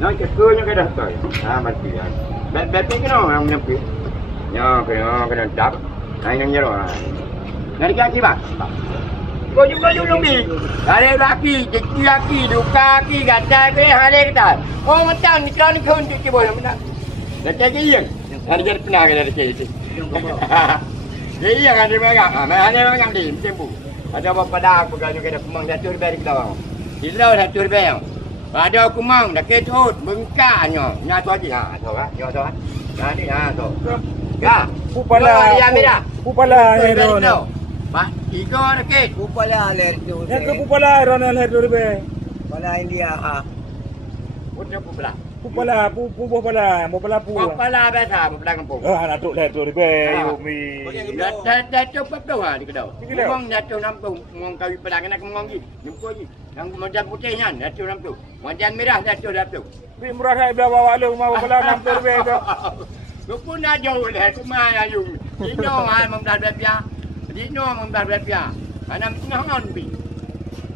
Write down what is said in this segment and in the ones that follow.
Nó cekanya ke dah tu. Mati ya. Bepi kena orang nyampi. Kena cap. Yang jero. Nari kaki bang. Kau juga lebih. Ada laki, jadi laki, duka laki, gajah ke ada kita. Oh macam ni kau ni kau ni boleh mana? Dah cakap yang. Ada jadi pernah ke dari cakap. Jadi yang ada mereka, ada mereka di tempu. Ada apa dah aku kan juga ada kumang satu ribu kita bang. Di laut satu ribu yang. Ada kumang dah ketut bengkaknya. Nyatu aja tahu kan? Nyatu kan? Nah ni tahu. Ya. Pupala. Dia merah. Pupala hero. Pak, iko dekat. Pupala aler tu. Yang ke pupala Ronald hero be. Pupala India ha. Putra pupala. Pupala, pupala, pupala pu. Pupala biasa, pupala kampung. Anak tu lah tu be. Umi. Dah cukup tu ha di kedau. Ngomong dah tu nampung, ngomong kawi pada kena ngomong gi. Jumpa gi. Yang macam putihnya dah tu nampung. Macam merah dah tu. Bi murah hai bila bawa lu mau pupala 60 be tu. Lu pun dah jauh dah cuma ayu. Dino ha memdah berpia. Dino memdah berpia. Mana ngon bi.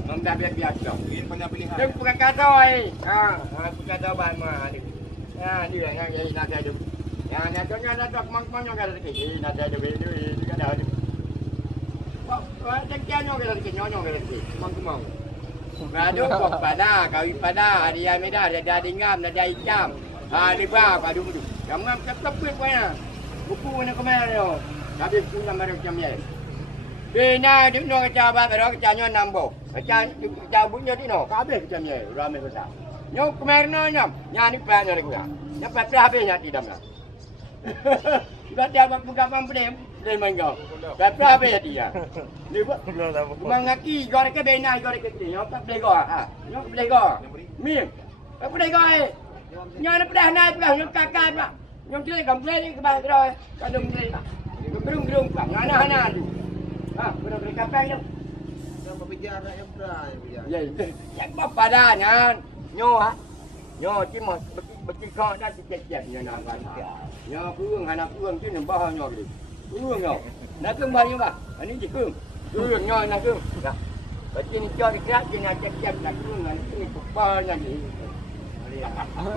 Memdah berpia tu. Ini banyak pilihan. Dia bukan kata ai. Bukan kata ban mah ni. Ni lah yang nak ada. Yang nak kemang-kemang yang ada dekat. Nak ada duit juga ada. Tekian yang ada dekat, nyonyong ada dekat. Kemang-kemang. Ngadu kok pada, kawi pada, dia medah, dia dingam, dia icam. Liba, padu mudu. Gamam kepet punya. Buku mana kemana tu? Tapi punya baru macam ni. Bina di no kaca ba baru kaca nyon nambo. Kaca bunyi di no. Kabeh macam ni. Ramai besar. Nyok kemana nyam? Nyani pa nyari gua. Dapat habis nyati damna. Sudah dia buka pamplem, dia mangga. Dapat habis dia. Ni buat. Mangaki gore ke bina gore ke ti. Nyok tak go ha. Nyok boleh go. Mi. Apa boleh go ai? Nyok nak dah naik pelang nyok kakak pak. Nyok dia komplain ke bang terus. Kalau mungkin tak. Gerung-gerung pak. Ngana-ngana tu. Benar boleh kapai tu. Yang berbicara yang berai. Ya, yang bapa dah nyan. Nyo ha. Nyo cuma beki kau dah cecet nyo nak kan. Nyo kurung anak kurung tu nembah nyo beli. Kurung nyo. Nak kembali nyo bah. Ini je kurung. Kurung nyo nak kurung. Nah. Beki ni cak dekat je nak cecet nak kurung ni kupal lagi.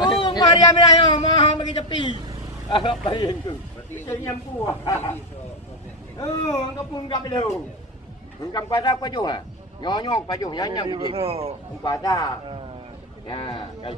Oh, Maria Melayu mahal bagi tepi. Apa yang tu? Berarti nyampu. Engkau pun enggak belum. Engkau pada apa juga? Nyonyok paju nyanyi begitu. Pada. Ya,